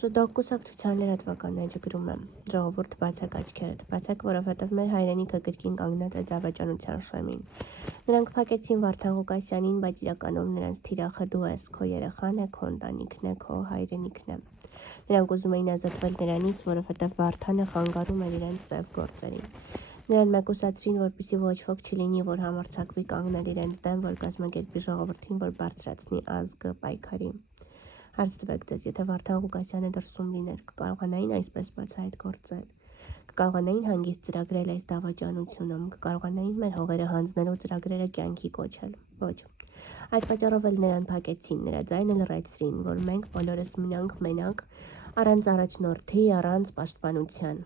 Շուտով կուսակցության լրատվական էջը գրում է. «Ժողովուրդ, բացեք աչքերդ, բացեք, որովհետև մեր հայրենիքը կրկին կանգնած է դավաճանության շեմին։ Նրանք փակեցին Վարդան Ղուկասյանին, բայց իրականում նրանց թիրախը դու ես, քո երեխան է, քո ընտանիքն է, քո հայրենիքն է։ Նրանք ուզում էին ազատվել նրանից, որովհետև Վարդանը խանգարում էր իրենց սև գործերին։ Նրան մեկուսացրին, որպեսզի ոչ ոք չլինի, որ համարձակվի կանգնել իրենց դեմ, որ կազմակերպի ժողովրդին, որ բարձրացնի ազգը պայքարի։ Հարց տվեք ձեզ, եթե Վարդան Ղուկասյանը դրսում լիներ, կկարողանային այսպես բացահայտ գործել, կկարողանային հանգիստ ծրագրել այս դավաճանությունում, կկարողանային մեր հողերը հանձնելու ծրագրերը կյանքի կոչել։ Ոչ։ Այդ պատճառով էլ նրան փակեցին, նրա ձայնը լռեցրին, որ մենք բոլորս մնանք մենակ, առանց առաջնորդի, առանց պաշտպանության։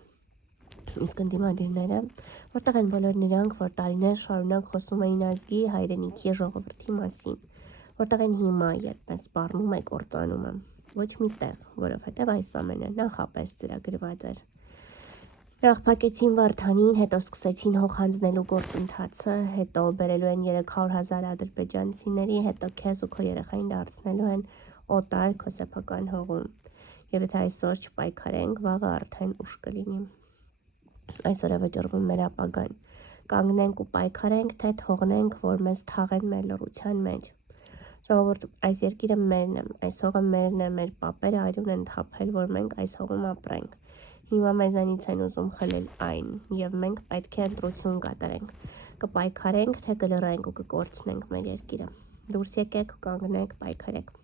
Իսկ ընդդիմադիրները, որտեղ են բոլոր նրանք, որ տարիներ շարունակ խոսում էին ազգի, հայրենիքի, ժողովրդի մասին, որտեղ են հիմա, երբ մեզ սպառնում է կործանումը։ Ոչ մի տեղ, որովհետև այս ամենը նախապես ծրագրված էր։ Նախ փակեցին Վարդանին, հետո սկսեցին հող հանձնելու գործընթացը, հետո բերելու են 300,000 ադրբեջանցիների, հետո քեզ ու քո երեխային դարձնելու են օտար քո սեփական հողում։ Եվ եթե այսօր չպայքարենք, վաղը արդեն ուշ կլինի։ Այսօր է վճռվում մեր ապագան։ Կանգնենք ու պայքարենք, թե թողնենք, որ մեզ թաղեն մեր լռության մեջ։ Ժողովուրդ, այս երկիրը մերն է, այս հողը մերն է, մեր պապերը արյուն են թափել, որ մենք այս հողում ապրենք։ Հիմա մեզանից են ուզում խլել այն, եւ մենք պետք է ընտրություն կատարենք։ Կպայքարենք, թե կլռենք ու կկորցնենք մեր երկիրը։ Դուրս եկեք, կանգնեք, պայքարեք։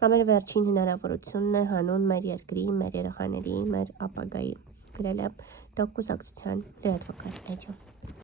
Սա մեր վերջին հնարավորությունն է հանուն մեր երկրի, մեր երեխաների, մեր ապագայի։ Գրել է Դոկ կուսակցության լրատվական էջը։